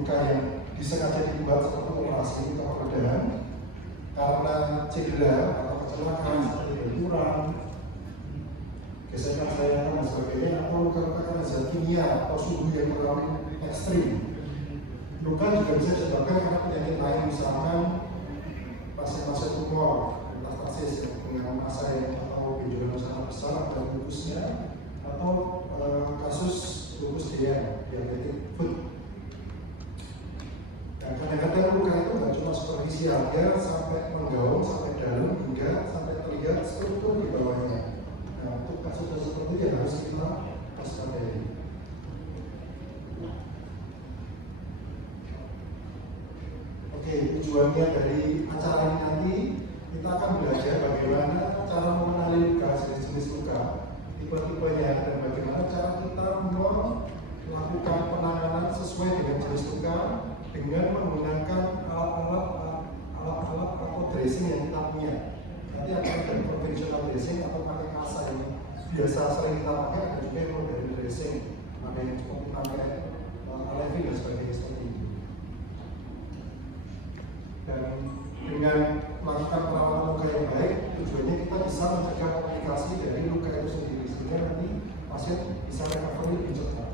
luka yang disengaja dibuat seperti operasi atau pembedahan karena cedera atau kecelakaan seperti benturan, gesekan sayatan dan sebagainya, atau luka-luka karena zat kimia atau suhu yang terlalu ekstrim. Luka juga bisa disebabkan karena penyakit lain, misalkan pasien-pasien tumor, metastasis dengan massa yang atau benjolan sangat besar pada lupusnya, atau kasus lupus diabetic foot. Nah, kadang-kadang luka itu nggak cuma superficial, dia sampai menggaung sampai dalam hingga sampai terlihat struktur di bawahnya. Nah, untuk kasus seperti itu harus kita waspadai. Oke, tujuannya dari acara ini nanti kita akan belajar bagaimana cara mengenali luka, jenis-jenis luka, tipe-tipenya, dan bagaimana cara kita melakukan penanganan sesuai dengan jenis luka dengan menggunakan alat-alat atau dressing yang kita punya. Nanti akan dari conventional dressing atau pakai kasa yang biasa sering kita pakai, ada juga yang modern dressing, ada yang seperti pakai alevin dan sebagainya seperti itu. Dan dengan melakukan perawatan luka yang baik, tujuannya kita bisa mencegah komplikasi dari luka itu sendiri, sehingga nanti pasien bisa recovery lebih cepat.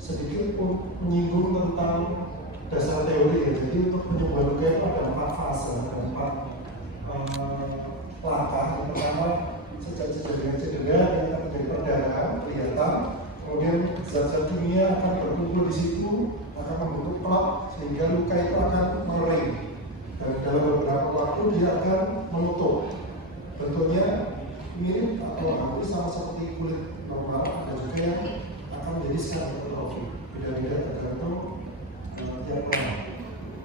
Sedikit menyinggung tentang dasar teori ya. Jadi untuk penyembuhan luka itu ada 4 fase, ada 4 langkah. Yang pertama, sejak cedera yang akan menjadi perdarahan kelihatan, kemudian zat-zat kimia akan berkumpul di situ, akan membentuk plak sehingga luka itu akan mengering. Dan dalam beberapa waktu dia akan menutup. Bentuknya mirip atau hampir sama seperti kulit normal, ada juga yang akan menjadi scar hipertrofi. Beda-beda tergantung tiap orang.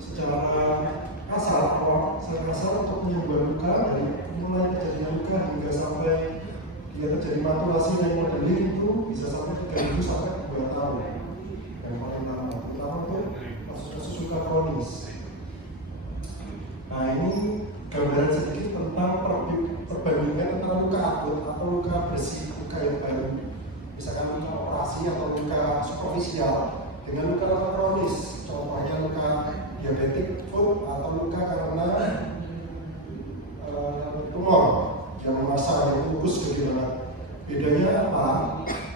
Secara kasar, kalau saya kasar untuk menyembuhkan luka dari mulai terjadinya luka hingga sampai dia terjadi matulasi dan modeling itu bisa sampai 3 sampai 2 tahun. Yang paling lama, terutama untuk kasus luka kronis. Nah, ini gambaran sedikit tentang perbandingan antara luka akut atau luka bersih, luka yang baru, misalkan luka operasi atau luka superficial, dengan luka kronis, contohnya luka diabetic foot atau luka karena tumor yang massa yang lupus begitu. Bedanya apa?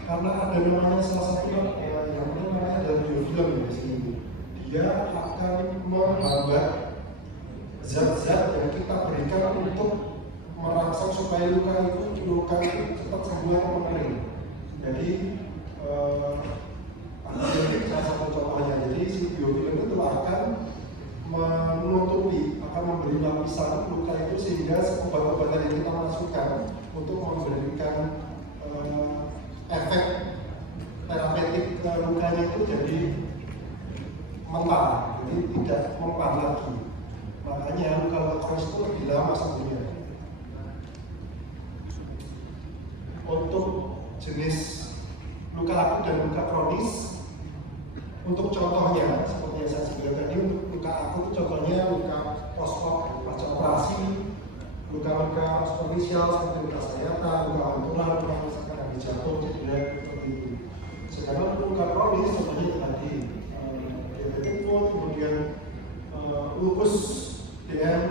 Karena ada namanya salah satu yang namanya adalah biofilm di sini. Dia akan menghambat zat-zat yang kita berikan untuk merangsang supaya luka itu cepat sembuh atau mengering. Jadi salah satu contohnya, jadi si biofilm itu akan menutupi, akan memberi lapisan luka itu sehingga obat-obatan yang kita masukkan untuk memberikan efek terapeutik ke lukanya itu jadi mentah, jadi tidak mempan lagi. Makanya luka kronis itu lebih lama sembuhnya. Untuk jenis luka akut dan luka kronis, untuk contohnya seperti yang saya sebutkan tadi, untuk luka akut contohnya luka post-op pasca operasi, luka-luka superficial seperti luka sayatan, luka benturan, luka misalkan habis jatuh, cedera seperti itu. Sedangkan untuk luka kronis contohnya tadi diabetic foot, kemudian lupus DM,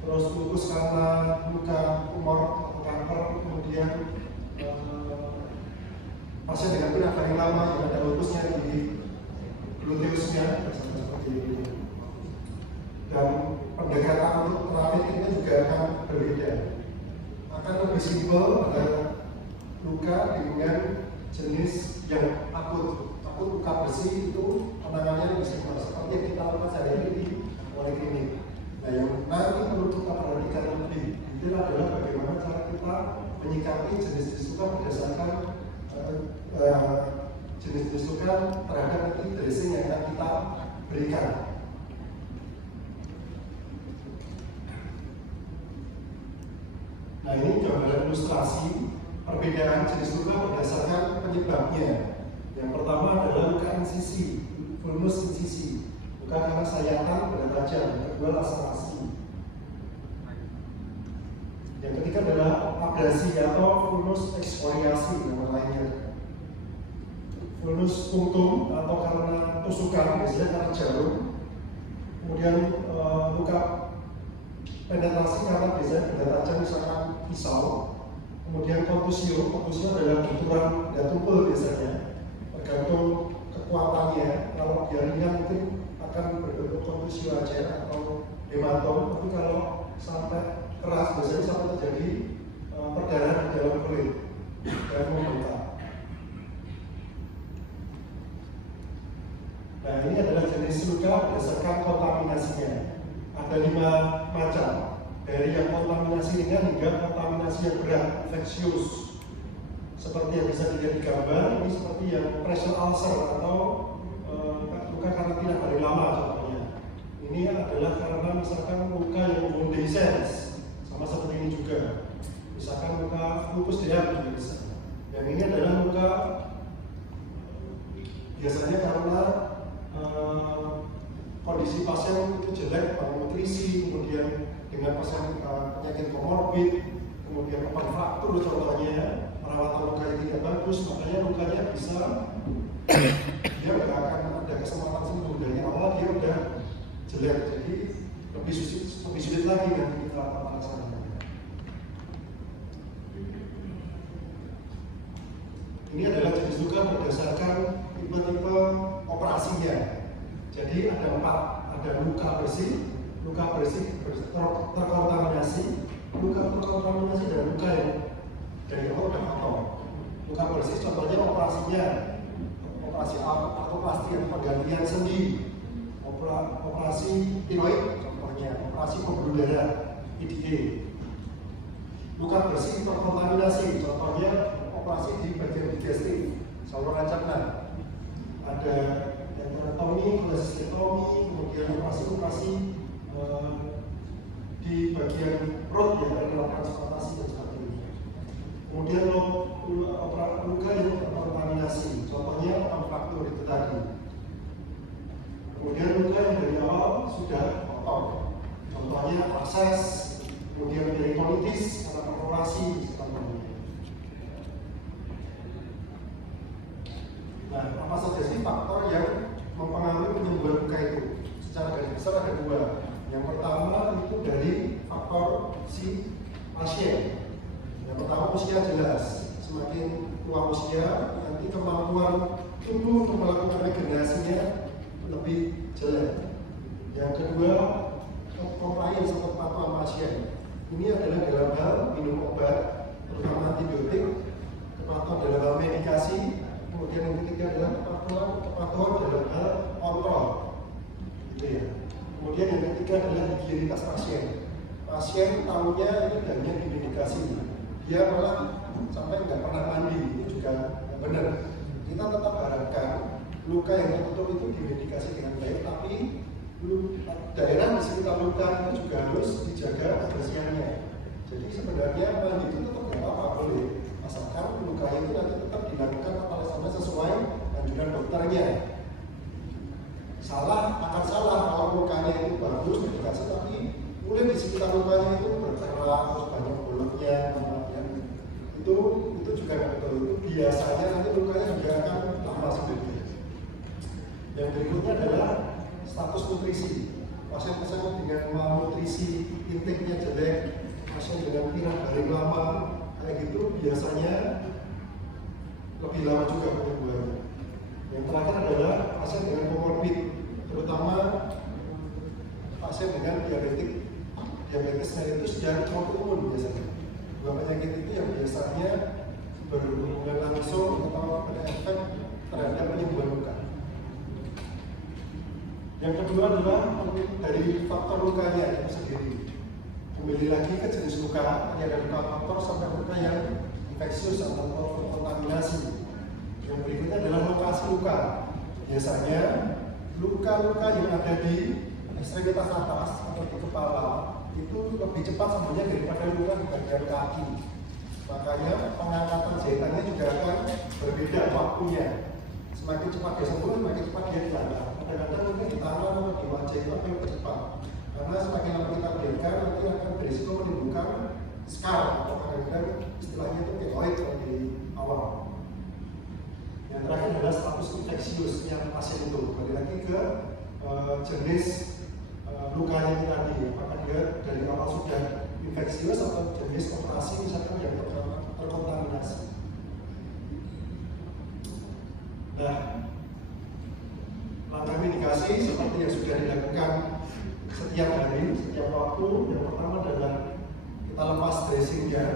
terus lupus karena luka tumor atau kanker, kemudian pasien dengan penyakit yang lama yang ada lupusnya di gluteusnya seperti itu. Dan pendekatan untuk terapeutiknya juga akan berbeda. Akan lebih simpel pada luka dengan jenis yang akut. Akut luka bersih itu penanganannya lebih simpel seperti yang kita lakukan sehari-hari di poliklinik. Nah, yang nanti perlu kita perhatikan lebih detail adalah bagaimana cara kita menyikapi jenis-jenis luka berdasarkan jenis-jenis luka terhadap nanti dressing yang akan kita berikan. Nah, ini gambaran ilustrasi perbedaan jenis luka berdasarkan penyebabnya. Yang pertama adalah luka insisi, vulnus insisi, luka karena sayatan pada tajam. Yang kedua laserasi. Yang ketiga adalah abrasi atau vulnus eksfoliasi nama lainnya. bonus punktum atau karena tusukan, biasanya karena jarum. Kemudian luka penetrasi karena biasanya benda tajam misalkan pisau. Kemudian kontusio adalah benturan benda tumpul biasanya, tergantung kekuatannya. Kalau dia ringan mungkin akan berbentuk kontusio aja atau hematom, tapi kalau sampai keras biasanya sampai terjadi perdarahan di dalam kulit dan membengkak. Nah, ini adalah jenis luka berdasarkan kontaminasinya. Ada 5 macam, dari yang kontaminasi ringan hingga kontaminasi yang berat, infeksius. Seperti yang bisa dilihat di gambar, ini seperti yang pressure ulcer atau luka karantina hari lama contohnya. Ini adalah karena misalkan luka yang wound dehiscence, sama seperti ini juga. Misalkan luka lupus dehan bisa. Yang ini adalah luka biasanya karena kondisi pasien itu jelek, malnutrisi, kemudian dengan penyakit komorbid, kemudian open fraktur contohnya, perawatan luka yang tidak bagus, makanya lukanya bisa dia nggak akan ada kesempatan sembuh dari awal, dia udah jelek, jadi lebih sulit lagi nanti kita melaksanakan. Ini adalah jenis luka berdasarkan tipe-tipe operasinya. Jadi ada 4, ada luka bersih terkontaminasi, luka terkontaminasi dan luka yang dari awal dan atau. Luka bersih contohnya operasinya, operasi artroplasti atau penggantian sendi, operasi tiroid contohnya, operasi pembuluh darah IDE. Luka bersih terkontaminasi contohnya operasi di bagian digestif, saluran cerna. Ada enterotomi, kolestetomi, kemudian operasi di bagian perut yang ada transportasi dan sebagainya. Kemudian luka yang terkontaminasi, contohnya open fraktur itu tadi. Kemudian luka yang dari awal sudah kotor, contohnya abses, kemudian peritonitis karena perforasi contohnya. Nah, apa saja sih faktor yang mempengaruhi penyembuhan luka itu? Secara garis besar ada 2. Yang pertama itu dari faktor si pasien. Yang pertama usia jelas. Semakin tua usia, nanti kemampuan tubuh untuk melakukan regenerasinya lebih jelek. Yang kedua, compliance atau kepatuhan pasien. Ini adalah dalam hal minum obat, terutama antibiotik, kepatuhan dalam hal medikasi. Kemudian yang ketiga adalah kepatuhan dalam hal kontrol, gitu ya. Kemudian yang ketiga adalah higienitas pasien. Pasien tahunya ini hanya dimedikasi, dia malah sampai nggak pernah mandi, itu juga benar. Kita tetap harapkan luka yang tertutup itu dimedikasi dengan baik, tapi daerah di sekitar luka itu juga harus dijaga kebersihannya. Jadi sebenarnya mandi itu tetap nggak apa-apa, boleh, asalkan luka itu nanti tetap dilakukan sama sesuai anjuran dokternya. Salah akan salah kalau lukanya itu bagus medikasi, tapi kemudian di sekitar lukanya itu berkerak, terus banyak bolotnya, itu juga nggak betul. Itu biasanya nanti lukanya juga akan lama sendiri. Yang berikutnya adalah status nutrisi. Pasien-pasien dengan malnutrisi, inteknya jelek, pasien dengan pirang baring lama, kayak gitu biasanya lebih lama juga penyembuhannya. Yang terakhir adalah pasien dengan komorbid, terutama pasien dengan diabetes mellitus dan autoimun biasanya. 2 penyakit itu yang biasanya berhubungan langsung atau ada efek terhadap penyembuhan luka. Yang kedua adalah dari faktor lukanya itu sendiri. Kembali lagi ke jenis luka, ada luka faktor sampai luka yang infeksius atau kontaminasi. Yang berikutnya adalah lokasi luka. Biasanya luka-luka yang ada di ekstremitas atas atau di kepala itu lebih cepat sembuhnya daripada luka di bagian kaki. Makanya pengangkatan jahitannya juga akan berbeda waktunya. Semakin cepat dia sembuh, semakin cepat dia diangkat. Kadang-kadang mungkin di tangan atau di wajah itu akan lebih cepat. Karena semakin lama kita berikan, nanti akan berisiko menimbulkan scar atau kadang-kadang istilahnya itu keloid di awal. Yang terakhir adalah adalah status infeksiusnya pasien itu. Kembali lagi ke jenis lukanya itu tadi, apakah dia dari awal sudah infeksius atau jenis operasi misalkan yang terkontaminasi. Nah, langkah mitigasi seperti yang sudah dilakukan setiap hari, setiap waktu. Yang pertama adalah kita lepas dressingnya.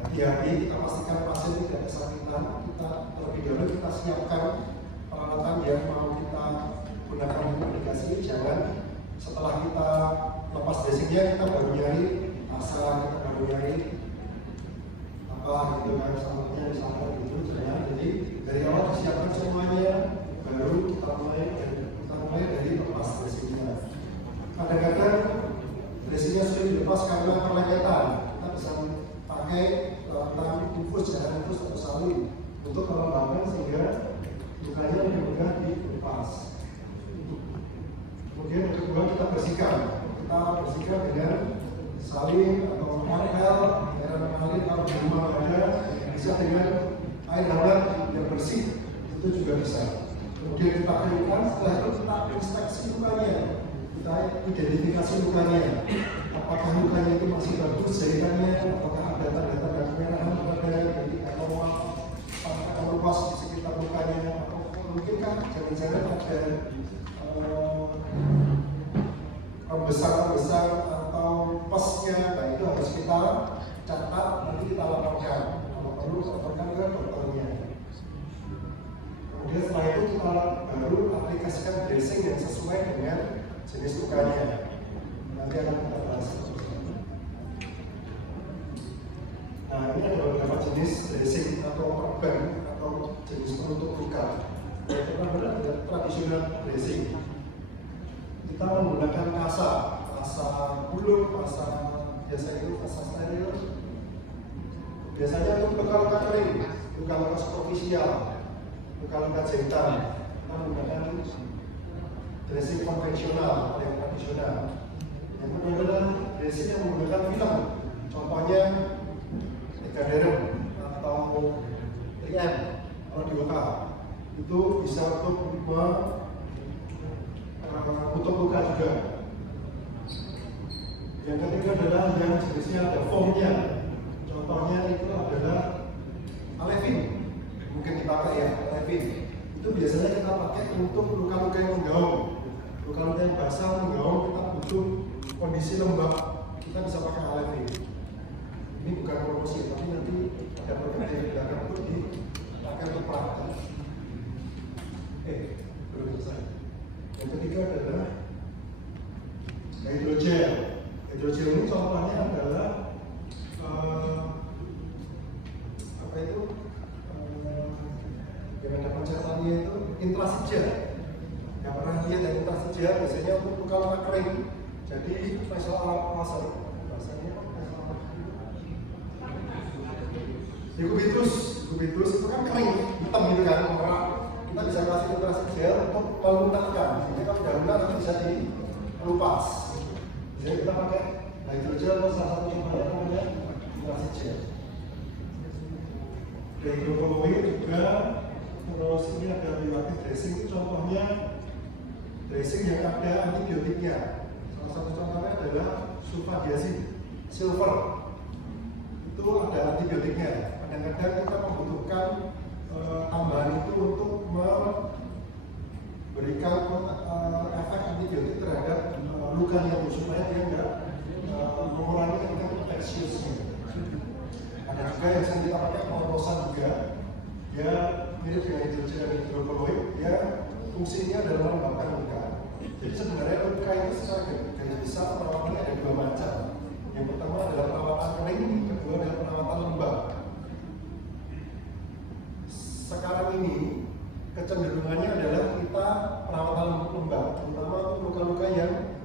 Hati-hati, kita pastikan pasien tidak kesakitan. Kita terlebih dahulu kita siapkan peralatan yang mau kita gunakan untuk mitigasi. Jangan setelah kita lepas dressingnya kita baru nyari asal, kita baru nyari apa gitu kan, sambalnya misalnya gitu. Jangan, jadi dari awal disiapkan semuanya, baru kita mulai dari lepas dressingnya. Kadang-kadang dressingnya sudah dilepas karena perlengketan, kita bisa pakai infus, jangan infus atau salin untuk melembabkan sehingga lukanya lebih mudah dilepas. Kemudian yang kedua kita bersihkan dengan salin atau martel, cairan mengalir kalau di rumah ada, bisa dengan air hangat yang bersih, itu juga bisa. Kemudian kita keringkan, setelah itu kita inspeksi lukanya, kita identifikasi lukanya, apakah lukanya itu masih bagus jahitannya, apakah ada tanda-tanda kemerahan pada atau luas di sekitar lukanya, atau mungkin kan jangan-jangan ada pembesar atau pesnya, nah itu harus kita catat, nanti kita laporkan, kalau perlu laporkan ke dokternya. Kemudian setelah itu kita baru aplikasikan dressing yang sesuai dengan jenis lukanya. Nanti akan kita bahas. Nah, ini ada beberapa jenis dressing atau perban atau jenis penutup luka. Yang pertama adalah tradisional dressing. Kita menggunakan kasa bulu, kasa biasa itu kasa steril. Biasanya untuk luka-luka kering, luka-luka superficial, luka-luka jahitan, kita menggunakan dressing konvensional yang tradisional. Yang kedua adalah dressing yang menggunakan film, contohnya Decaderm atau 3M kalau di luka itu bisa untuk menutup luka juga. Yang ketiga adalah yang jenisnya ada foamnya, contohnya itu adalah Alevin, mungkin dipakai ya Alevin. Itu biasanya kita pakai untuk luka-luka yang menggaung, luka-luka yang basah menggaung, kita butuh kondisi lembab, kita bisa pakai Alevin. Ini bukan promosi, tapi nanti ada program yang belakang itu dipakai untuk praktek. Belum selesai. Yang ketiga adalah hidrogel. Hidrogel ini contohnya adalah apa itu? Yang ada pencetannya itu intrasigel. Yang pernah lihat dari intrasigel biasanya untuk luka-luka kering. Jadi facial laser, bahasanya kubitus itu kan kering, hitam gitu kan, kita bisa kasih intrasigel untuk melunakkan, sehingga kalau sudah lunak nanti bisa dilepas. Jadi kita pakai hidrogel atau salah satu contohnya namanya intrasigel. Hidrokoloid juga, terus ini ada relatif dressing, itu contohnya dressing yang ada antibiotiknya. Salah satu contohnya adalah sulfadiazid, silver, itu ada antibiotiknya. Kadang-kadang kita membutuhkan tambahan itu untuk memberikan efek antibiotik terhadap lukanya supaya dia tidak mengurangi tingkat infeksiusnya. Ada juga yang sering kita pakai pemborosan juga, dia mirip dengan hidrogel dan hidrokoloid, dia fungsinya adalah melembabkan luka. Jadi sebenarnya luka itu secara garis besar perawatannya ada dua macam. Yang pertama adalah perawatan kering, yang kedua adalah perawatan lembab. Sekarang ini kecenderungannya adalah kita perawatan lembab, terutama untuk luka-luka yang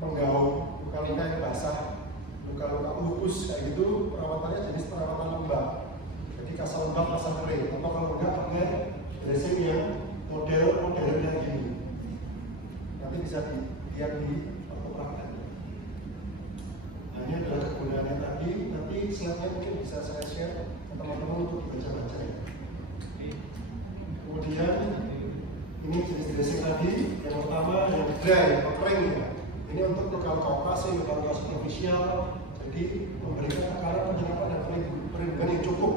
menggaung, luka-luka yang basah, luka-luka lupus kayak gitu, perawatannya jenis perawatan lembab. Jadi kasar lembab, kasar kering, atau kalau enggak pakai dressing yang model-modelnya gini. Nanti bisa dilihat di praktek. Nah, ini adalah kegunaannya tadi. Nanti slide-nya mungkin bisa saya share ke teman-teman untuk dibaca-baca ya. dressing tadi, yang pertama yang dry atau kering ya. Ini untuk luka-luka operasi, luka-luka superficial, jadi memberikan tekanan penyerapan dan perlindungan yang cukup.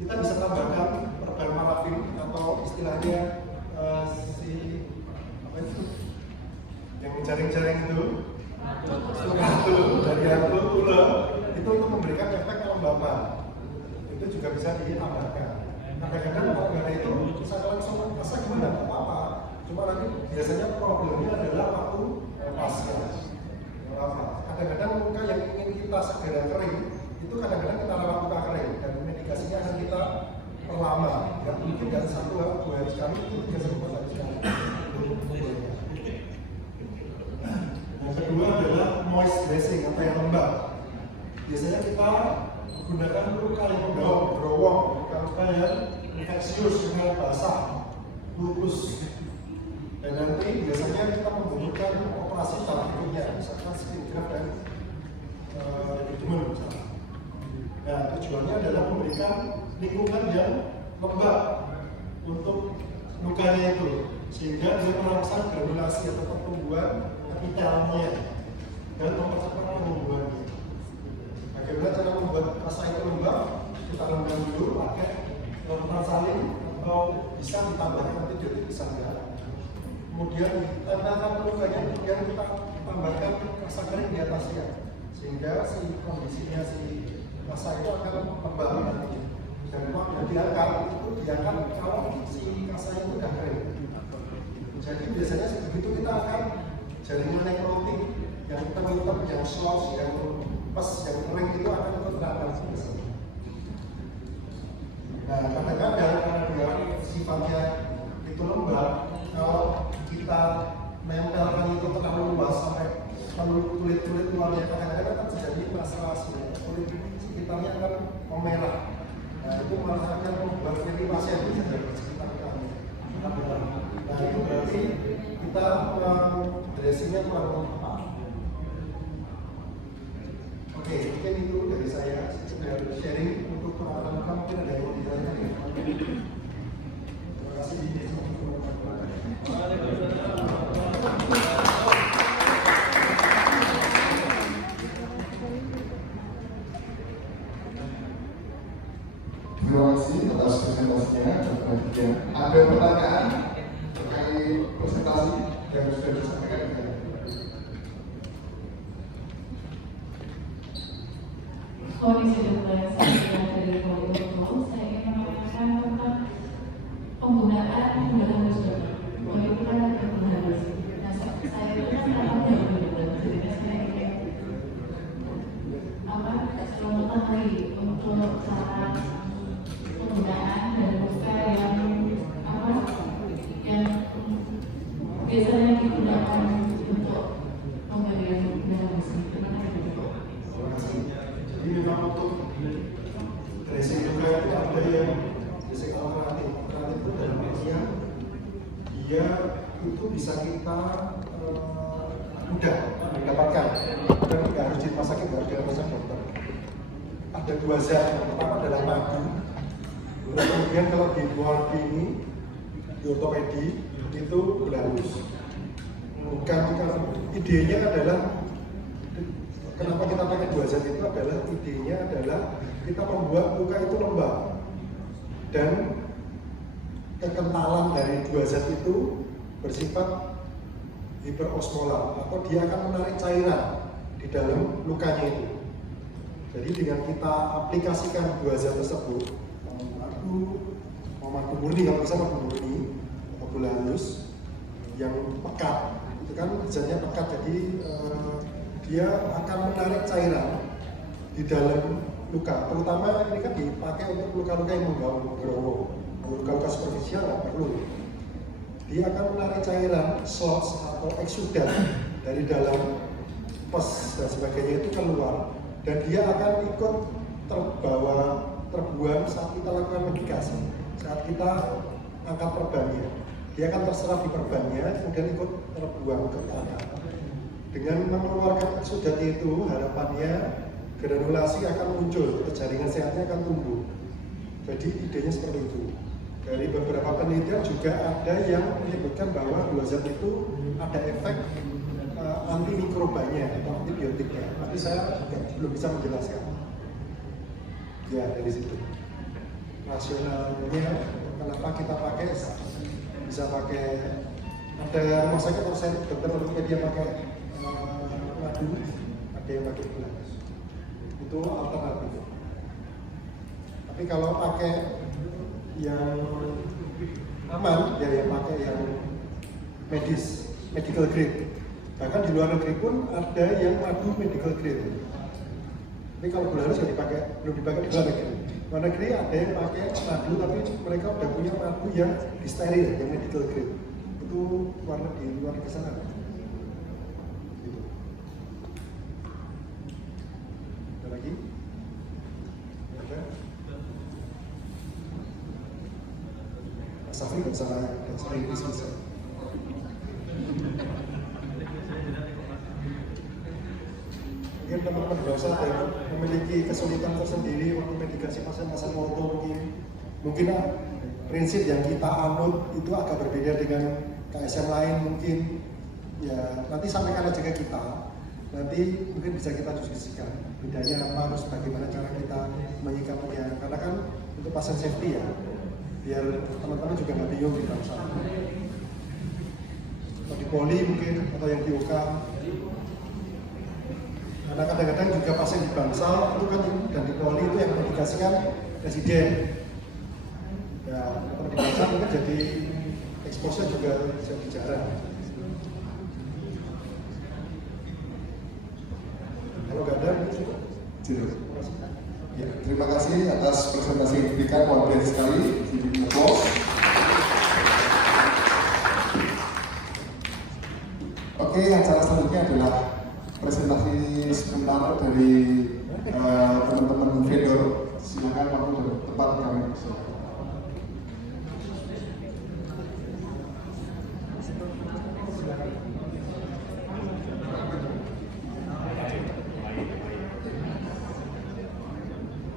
Kita bisa tambahkan perban parafin atau istilahnya apa itu? Yang jaring-jaring itu, batu dari batu tulang itu untuk memberikan efek kelembapan. Itu juga bisa ditambahkan. Kadang-kadang kalau nggak ada itu bisa langsung masa gimana nggak apa-apa. Cuma nanti biasanya problemnya adalah waktu pasnya. Kadang-kadang luka yang ingin kita segera kering itu kadang-kadang kita rawat luka kering dan medikasinya akan kita perlama. Yang mungkin dari 1-2 hari sekali itu 3-4 hari sekali. Yang kedua adalah moist dressing atau yang lembab. Biasanya kita menggunakan luka yang berowong, luka yang infeksius dengan basah, lupus. Dan nanti biasanya kita membutuhkan operasi tahap berikutnya, misalkan skin graft dan ligament. Nah, tujuannya adalah memberikan lingkungan yang lembab untuk lukanya itu, sehingga dia merangsang granulasi atau pertumbuhan epitelnya dan mempercepat pertumbuhannya. Bagaimana cara membuat rasa itu lembab? Kita rendam dulu pakai larutan salin atau bisa ditambahkan antibiotik bisa enggak. Kemudian ditambahkan lukanya, kemudian kita tambahkan rasa kering di atasnya, sehingga si kondisinya si rasa itu akan lembab nanti. Dan waktu diangkat itu diangkat kalau si rasanya itu sudah kering. Jadi biasanya begitu kita akan jaringan nekrotik yang hitam-hitam, yang slosh, yang pas, yang kering itu akan ikut berangkat. Nah, kadang-kadang karena dia sifatnya itu lembab, kalau kita menempelkan itu terlalu luas sampai kulit-kulit luarnya kadang-kadang akan terjadi masalah kulit sekitarnya akan memerah. Nah, itu malah akan membuat iritasi itu saja di sekitar kami. Nah, itu berarti kita dressingnya kurang tepat. Oke, mungkin itu dari saya sekedar sharing untuk teman-teman mungkin ada yang mau ditanyakan. Terima kasih. Terima kasih atas presentasinya. Ada pertanyaan terkait presentasi yang sudah disampaikan? Komisi Dokter dari Polri, saya ingin menanyakan tentang penggunaan bus. Polri itu kan ada penggunaan bus. Nah, saya itu kan anak dokter, jadi saya ingin kalau mengetahui untuk cara penggunaan dan luka yang biasanya digunakan untuk pemberian bus. Jadi memang untuk dressing luka itu ada yang dressing alternatif. Alternatif itu dalam artian dia itu bisa kita mudah mendapatkan. Dan nggak harus di rumah sakit, nggak harus di rumah sakit dokter. Ada 2 zat. Yang pertama adalah madu. Kemudian kalau di luar ini di ortopedi itu glarus. Bukan idenya adalah kenapa kita pakai 2 zat itu adalah idenya adalah kita membuat luka itu lembab dan kekentalan dari 2 zat itu bersifat hiperosmolar atau dia akan menarik cairan di dalam lukanya itu. Jadi dengan kita aplikasikan 2 zat tersebut, madu murni kalau bisa madu murni atau gula halus yang pekat, itu kan zatnya pekat jadi dia akan menarik cairan di dalam luka, terutama ini kan dipakai untuk luka-luka yang menggerowong, luka-luka superficial nggak perlu. Dia akan menarik cairan slots atau eksudan dari dalam pes dan sebagainya itu keluar, dan dia akan ikut terbuang saat kita lakukan medikasi, saat kita angkat perbannya. Dia akan terserap di perbannya, kemudian ikut terbuang ke tanah. Dengan mengeluarkan eksudat itu, harapannya granulasi akan muncul, jaringan sehatnya akan tumbuh. Jadi idenya seperti itu. Dari beberapa penelitian juga ada yang menyebutkan bahwa gula zat itu ada efek antimikrobanya atau antibiotiknya, tapi saya belum bisa menjelaskan. Ya dari situ. Rasionalnya kenapa kita pakai bisa pakai, ada rumah sakit atau saya dokter ortopedi pakai madu, ada yang pakai gula. Itu alternatif. Tapi kalau pakai yang aman, ya yang pakai yang medis, medical grade. Bahkan di luar negeri pun ada yang madu medical grade. Tapi kalau gula halus belum dipakai di luar negeri. Luar negeri ada yang pakai madu, tapi mereka udah punya madu yang steril, yang medical grade. Itu di luar negeri sana. Gitu. Ada lagi? Ada? Safri nggak salah, dan saya bisa. Mungkin teman-teman biasa ada yang memiliki kesulitan tersendiri waktu medikasi masa-masa moto mungkin prinsip yang kita anut itu agak berbeda dengan KSM lain mungkin. Ya nanti sampaikan aja ke kita, nanti mungkin bisa kita diskusikan bedanya apa, terus bagaimana cara kita menyikapinya, karena kan untuk pasien safety ya, biar teman-teman juga nggak bingung di bangsa atau di poli mungkin, atau yang di UK. Karena kadang-kadang juga pasien di bangsa itu kan dan di poli itu yang mendikasikan presiden. Ya, kalau di bangsa mungkin jadi exposure juga jadi jarang. Kalau nggak ada, cukup. Ya, terima kasih atas presentasi yang diberikan, luar biasa sekali. Oke, acara selanjutnya adalah presentasi sebentar dari teman-teman vendor. Silakan waktu dan tempat kami.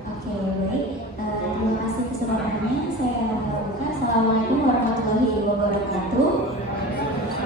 Oke, baik.